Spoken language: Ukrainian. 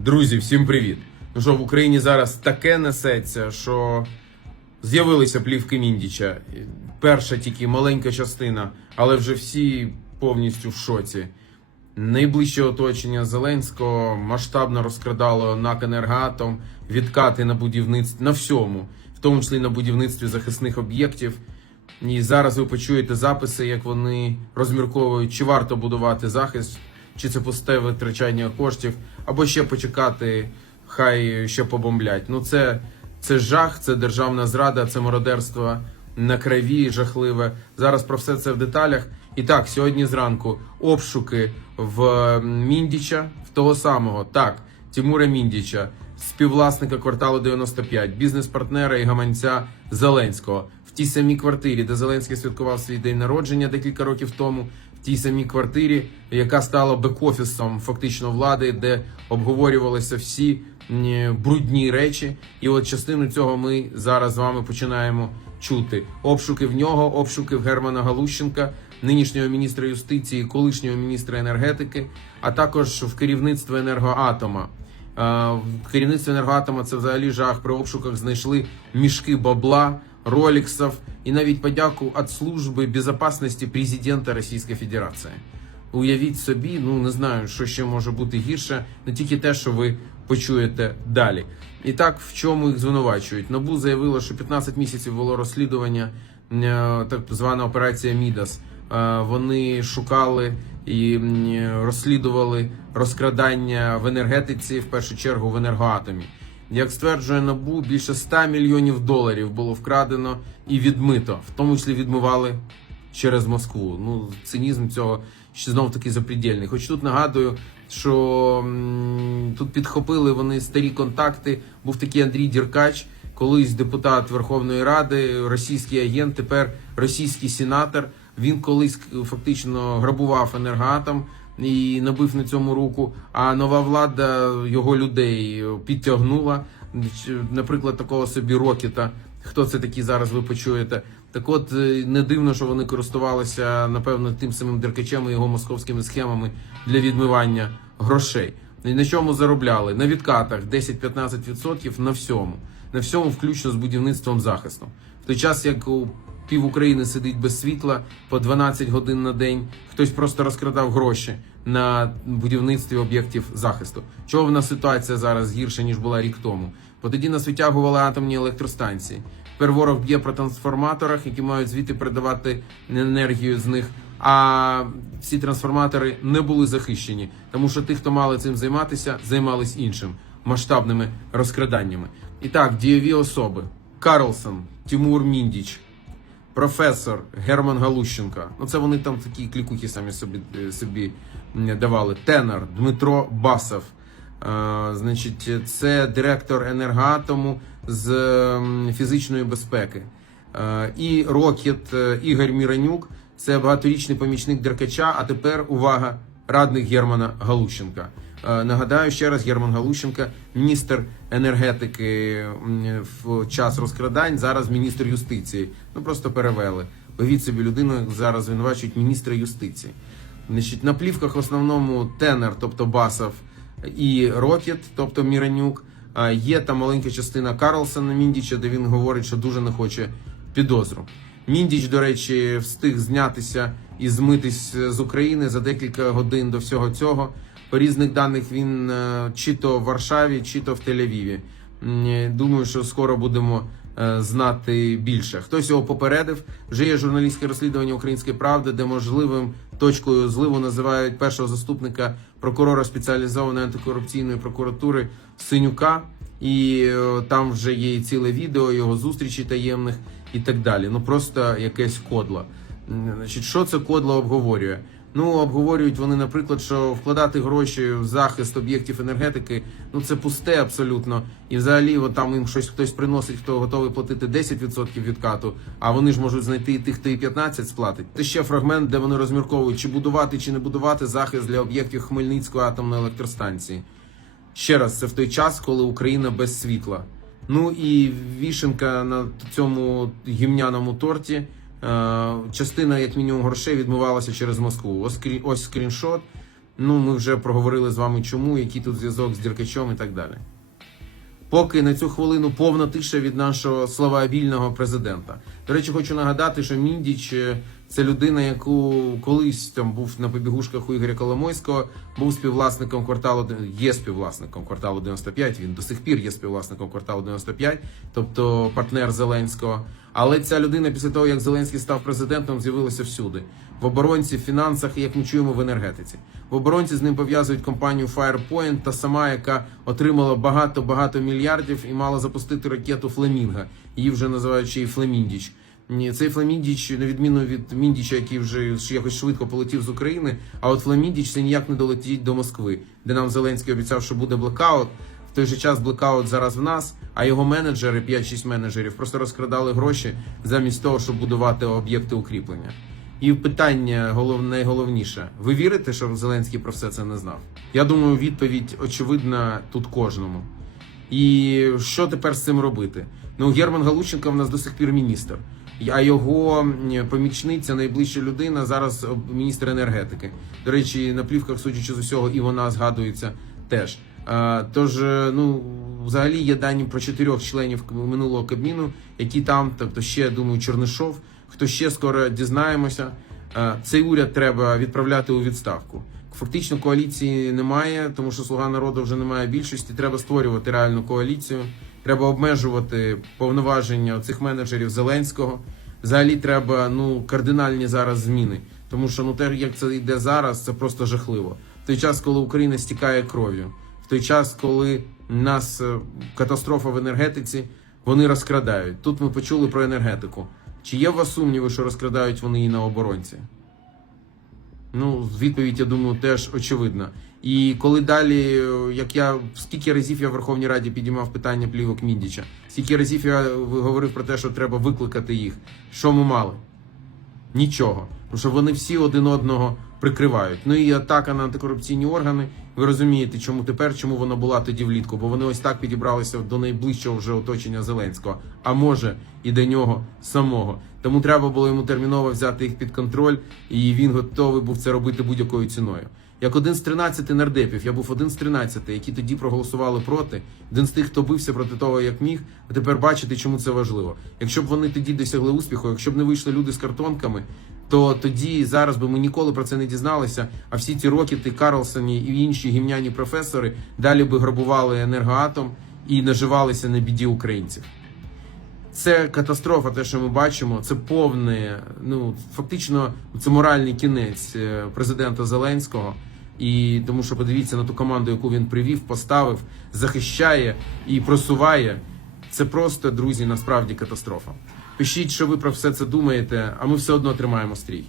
Друзі, всім привіт! Ну що в Україні зараз таке несеться, що з'явилися плівки Міндіча. Перша тільки маленька частина, але вже всі повністю в шоці. Найближче оточення Зеленського масштабно розкрадало НАК «Енергоатом», відкати на будівництві на всьому, в тому числі на будівництві захисних об'єктів. І зараз ви почуєте записи, як вони розмірковують, чи варто будувати захист, чи це пусте витрачання коштів, або ще почекати, хай ще побомблять. Ну це, це жах, це державна зрада, це мародерство на крові жахливе. Зараз про все це в деталях. І так, сьогодні зранку обшуки в Міндіча, в того самого, так, Тимура Міндіча, співвласника кварталу 95, бізнес-партнера і гаманця Зеленського. В тій самій квартирі, де Зеленський святкував свій день народження декілька років тому, тій самій квартирі, яка стала бек-офісом фактично влади, де обговорювалися всі брудні речі. І от частину цього ми зараз з вами починаємо чути. Обшуки в нього, обшуки в Германа Галущенка, нинішнього міністра юстиції, колишнього міністра енергетики, а також в керівництво енергоатома. Е, В керівництві енергоатома це взагалі жах. При обшуках знайшли мішки бабла, роліксів і навіть подяку від служби безпечності президента Російської Федерації. Уявіть собі, ну не знаю, що ще може бути гірше, не тільки те, що ви почуєте далі. І так, в чому їх звинувачують? Набу заявило, що 15 місяців було розслідування, е, так звана операція Мідас. Е, Вони шукали і розслідували розкрадання в енергетиці, в першу чергу в енергоатомі. Як стверджує Набу, більше 100 мільйонів доларів було вкрадено і відмито, в тому числі відмивали через Москву. Ну, цинізм цього ще знов таки запредельний. Хоч тут нагадую, що тут підхопили вони старі контакти. Був такий Андрій Діркач, колись депутат Верховної Ради, російський агент, тепер російський сенатор. Він колись фактично грабував енергоатом і набив на цьому руку. А нова влада його людей підтягнула. Наприклад, такого собі Рокета. Хто це такі зараз ви почуєте? Так от е, не дивно, що вони користувалися напевно тим самим деркачем і його московськими схемами для відмивання грошей. І на чому заробляли? На відкатах 10-15% на всьому. На всьому, включно з будівництвом захисту. В той час, як у пів України сидить без світла по 12 годин на день, хтось просто розкрадав гроші на будівництві об'єктів захисту. Чого в нас ситуація зараз гірша ніж була рік тому? Бо тоді нас витягували атомні електростанції. Тепер ворог б'є по трансформаторах, які мають звідти передавати енергію з них. А ці трансформатори не були захищені, тому що ті, хто мали цим займатися, займались іншим масштабними розкраданнями. І так, дієві особи: Карлсон, Тимур Міндіч, професор Герман Галущенко. Ну це вони там такі клікухи самі собі, е, собі давали. Тенор Дмитро Басов. Е, значить, це директор енергоатому з фізичної безпеки. Е, і Рокет Ігор Міранюк. Це багаторічний помічник Деркача. А тепер увага, радник Германа Галущенка. Е, Нагадаю ще раз, Герман Галущенка, міністр енергетики в час розкрадань. Зараз міністр юстиції. Ну просто перевели. Уявіть собі, людину зараз звинувачують міністра юстиції. Значить, на плівках в основному тенер, тобто Басов, і Рокет, тобто Міранюк. А Є там маленька частина Карлсона Міндіча, де він говорить, що дуже не хоче підозру. Міндіч, до речі, встиг знятися і змитись з України за декілька годин до всього цього. По різних даних він е, чи то в Варшаві, чи то в Тель-Авіві. Е, Думаю, що скоро будемо е, знати більше. Хтось його попередив. Вже є журналістське розслідування Української правди, де можливим точкою зливу називають першого заступника прокурора спеціалізованої антикорупційної прокуратури Синюка. І там вже є ціле відео його зустрічі таємних і так далі. Ну просто якесь кодло. Значить, що це кодло обговорює? Ну, обговорюють вони, наприклад, що вкладати гроші в захист об'єктів енергетики, ну це пусте абсолютно. І взагалі, от там їм щось хтось приносить, хто готовий платити 10% відкату, а вони ж можуть знайти і тих, хто і 15 сплатить. Це ще фрагмент, де вони розмірковують, чи будувати, чи не будувати захист для об'єктів Хмельницької атомної електростанції. Ще раз, це в той час, коли Україна без світла. Ну і вішенка на цьому гімняному торті. Е, Частина, як мінімум, грошей відмивалася через Москву. Ось, ось скріншот. Ну, ми вже проговорили з вами чому, який тут зв'язок з Діркачом і так далі. Поки на цю хвилину повна тиша від нашого славоабільного президента. До речі, хочу нагадати, що Міндіч е, це людина, яку колись там був на побігушках у Ігоря Коломойського, був співвласником кварталу, є співвласником кварталу 95, Він до сих пір є співвласником кварталу 95, тобто партнер Зеленського. Але ця людина після того, як Зеленський став президентом, з'явилася всюди. В оборонці, в фінансах, як ми чуємо в енергетиці. В оборонці з ним пов'язують компанію Firepoint, та сама, яка отримала багато-багато мільярдів і мала запустити ракету Фламінга. Її вже називають ще й Фламіндіч. Ні, цей Фламіндіч, на відміну від Міндіча, який вже якось швидко полетів з України. А от Фламіндіч це ніяк не долетить до Москви, де нам Зеленський обіцяв, що буде блекаут. В той же час блекаут зараз в нас, а його менеджери, 5-6 менеджерів, просто розкрадали гроші замість того, щоб будувати об'єкти укріплення. І питання головне, найголовніше: ви вірите, що Зеленський про все це не знав? Я думаю, відповідь очевидна тут кожному. І що тепер з цим робити? Ну, Герман Галущенко в нас до сих пір міністр, а його помічниця, найближча людина, зараз об- міністр енергетики. До речі, на плівках, судячи з усього, і вона згадується теж. Тож, е, ну взагалі є дані про чотирьох членів минулого кабміну, які там, тобто ще думаю, Чернишов. Хто ще скоро дізнаємося. Е, Цей уряд треба відправляти у відставку. Фактично коаліції немає, тому що слуга народу вже немає більшості. Треба створювати реальну коаліцію. Треба обмежувати повноваження цих менеджерів Зеленського. Взагалі треба ну кардинальні зараз зміни. Тому що ну те, як це йде зараз, це просто жахливо. В той час, коли Україна стікає кров'ю, в той час, коли нас е, катастрофа в енергетиці, вони розкрадають. Тут ми почули про енергетику. Чи є у вас сумніви, що розкрадають вони і на оборонці? Ну, відповідь, я думаю, теж очевидна. І коли далі, е, як я скільки разів я в Верховній Раді підіймав питання плівок Міндіча, скільки разів я говорив про те, що треба викликати їх, що ми мали? Нічого. Тому що вони всі один одного прикривають. Ну і атака на антикорупційні органи. Ви розумієте, чому тепер, чому вона була тоді влітку? Бо вони ось так підібралися до найближчого вже оточення Зеленського, а може і до нього самого. Тому треба було йому терміново взяти їх під контроль, і він готовий був це робити будь-якою ціною. Як один з 13 нардепів, я був один з 13, які тоді проголосували проти, один з тих, хто бився проти того, як міг. А тепер бачите, чому це важливо. Якщо б вони тоді досягли успіху, якщо б не вийшли люди з картонками, то тоді зараз би ми ніколи про це не дізналися. А всі ті Рокети, Карлсоні і інші гімняні професори далі би грабували енергоатом і наживалися на біді українців. Це катастрофа, те, що ми бачимо, це повне, ну фактично, це моральний кінець е, президента Зеленського. І тому, що подивіться на ту команду, яку він привів, поставив, захищає і просуває. Це просто, друзі, насправді катастрофа. Пишіть, що ви про все це думаєте, а ми все одно тримаємо стрій.